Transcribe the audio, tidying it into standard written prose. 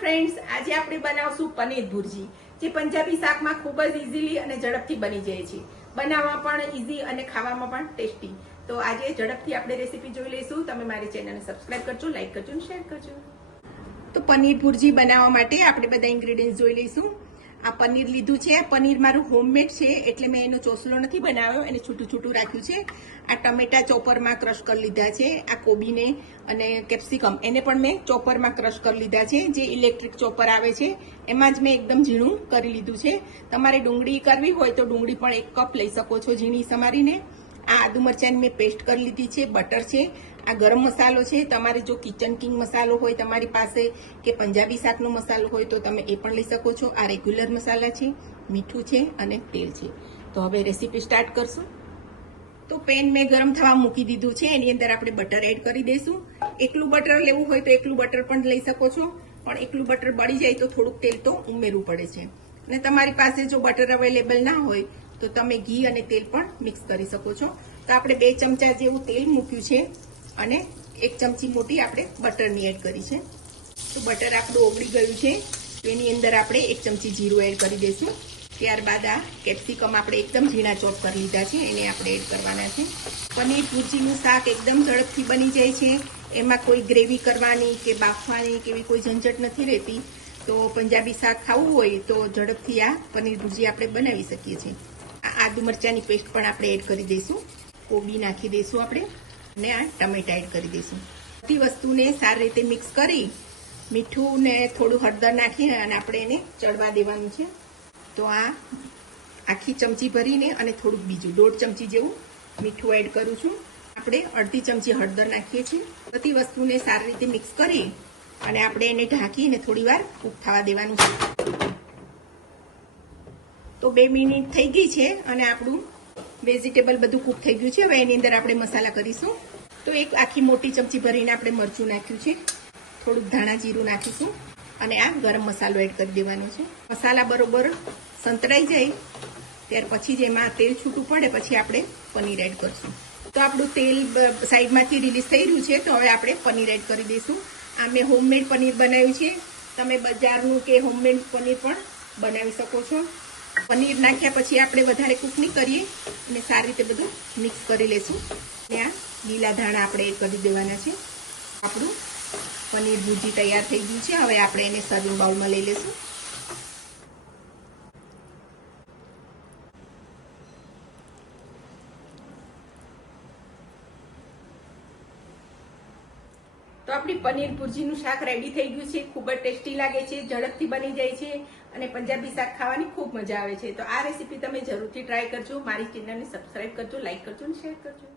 Friends, આજે આપણે બનાવશું પનીર ભુરજી, જે પંજાબી શાકમાં ખૂબ જ ઇઝીલી અને ઝડપથી બની જાય છે. બનાવવામાં પણ ઇઝી અને ખાવામાં પણ ટેસ્ટી. તો આજે ઝડપથી આપણે રેસીપી જોઈ લઈશું. તમે મારી ચેનલને સબસ્ક્રાઇબ કરજો, લાઈક કરજો અને શેર કરજો. તો પનીર ભુરજી બનાવવા માટે આપણે બધા ઇન્ગ્રેડિયન્ટ્સ જોઈ લઈશું. આ પનીર લીધું છે. પનીર મારું હોમમેડ છે એટલે મેં એનો ચોસલો નથી બનાવ્યો, એને છૂટું છૂટું રાખ્યું છે. આ ટમેટા ચોપરમાં ક્રશ કરી લીધા છે. આ કોબીને અને કેપ્સિકમ એને પણ મેં ચોપરમાં ક્રશ કરી લીધા છે. જે ઇલેક્ટ્રિક ચોપર આવે છે એમાં જ મેં એકદમ ઝીણું કરી લીધું છે. તમારે ડુંગળી કરવી હોય તો ડુંગળી પણ 1 કપ લઈ શકો છો ઝીણી સમારીને. આ આદુ મરચાંની મેં પેસ્ટ કરી લીધી છે. બટર છે. આ ગરમ મસાલો છે. તમારે જો કિચન કિંગ મસાલો હોય તમારી પાસે કે પંજાબી શાકનો મસાલો હોય તો તમે એ પણ લઈ શકો છો. આ રેગ્યુલર મસાલા છે, મીઠું છે અને તેલ છે. તો હવે રેસીપી સ્ટાર્ટ કરશું. તો પેન મેં ગરમ થવા મૂકી દીધું છે. એની અંદર આપણે બટર એડ કરી દઈશું. એકલું બટર લેવું હોય તો એકલું બટર પણ લઈ શકો છો, પણ એકલું બટર બળી જાય તો થોડુંક તેલ તો ઉમેરવું પડે છે. અને તમારી પાસે જો બટર અવેલેબલ ના હોય તો તમે ઘી અને તેલ પણ મિક્સ કરી શકો છો. તો આપણે 2 ચમચા જેવું તેલ મૂક્યું છે અને 1 ચમચી મોટી આપણે બટરની એડ કરી છે. તો બટર આપણું ઓગળી ગયું છે. એની અંદર આપણે 1 ચમચી જીરું એડ કરી દઈશું. ત્યારબાદ આ કેપ્સિકમ આપણે એકદમ ઝીણા ચોપ કરી લીધા છે, એને આપણે એડ કરવાના છે. પનીર ભુરજીનું શાક એકદમ ઝડપથી બની જાય છે. એમાં કોઈ ગ્રેવી કરવાની કે બાફવાની કે એવી કોઈ ઝંઝટ નથી રહેતી. તો પંજાબી શાક ખાવું હોય તો ઝડપથી આ પનીર ભુરજી આપણે બનાવી શકીએ છીએ. આ આદુ મરચાંની પેસ્ટ પણ આપણે એડ કરી દઈશું. કોબી નાખી દઈશું આપણે અને આ ટમેટા એડ કરી દઈશું. બધી વસ્તુને સારી રીતે મિક્સ કરી મીઠું ને થોડું હળદર નાખીને અને આપણે એને ચડવા દેવાનું છે. તો આ આખી ચમચી ભરીને અને થોડુંક બીજું 1.5 ચમચી જેવું મીઠું એડ કરું છું. આપણે અડધી ચમચી હળદર નાખીએ છીએ. બધી વસ્તુને સારી રીતે મિક્સ કરી અને આપણે એને ઢાંકીને થોડી વાર કૂક થવા દેવાનું છે. તો 2 મિનિટ થઈ ગઈ છે અને આપણું વેજીટેબલ બધું કૂક થઈ ગયું છે. હવે એની અંદર આપણે મસાલા કરીશું. તો એક આખી મોટી ચમચી ભરીને આપણે મરચું નાખ્યું છે. થોડુંક ધાણા જીરું નાખીશું અને આ ગરમ મસાલો એડ કરી દેવાનો છે. મસાલા બરોબર સંતળાઈ જાય ત્યાર પછી જ એમાં તેલ છૂટું પડે પછી આપણે પનીર એડ કરશું. તો આપણું તેલ સાઈડમાંથી રિલીઝ થઈ રહ્યું છે. તો હવે આપણે પનીર એડ કરી દઈશું. આ મેં હોમમેડ પનીર બનાવ્યું છે. તમે બજારનું કે હોમમેડ પનીર પણ બનાવી શકો છો. પનીર નાખ્યા પછી આપણે વધારે કૂક નહીં કરીએ અને સારી રીતે બધું મિક્સ કરી લઈશું. અને આ લીલા ધાણા આપણે એડ કરી દેવાના છે. આપણું પનીર ભુરજી તૈયાર થઈ ગયું છે. હવે આપણે એને સર્વિંગ બાઉલમાં લઈ લઈશું. તો આપણી પનીર ભુરજીનું શાક રેડી થઈ ગયું છે. ખૂબ જ ટેસ્ટી લાગે છે, ઝડપથી બની જાય છે અને પંજાબી શાક ખાવાની ખૂબ મજા આવે છે. તો આ રેસીપી તમે જરૂરથી ટ્રાય કરજો. મારી ચેનલને સબસ્ક્રાઇબ કરજો, લાઈક કરજો અને શેર કરજો.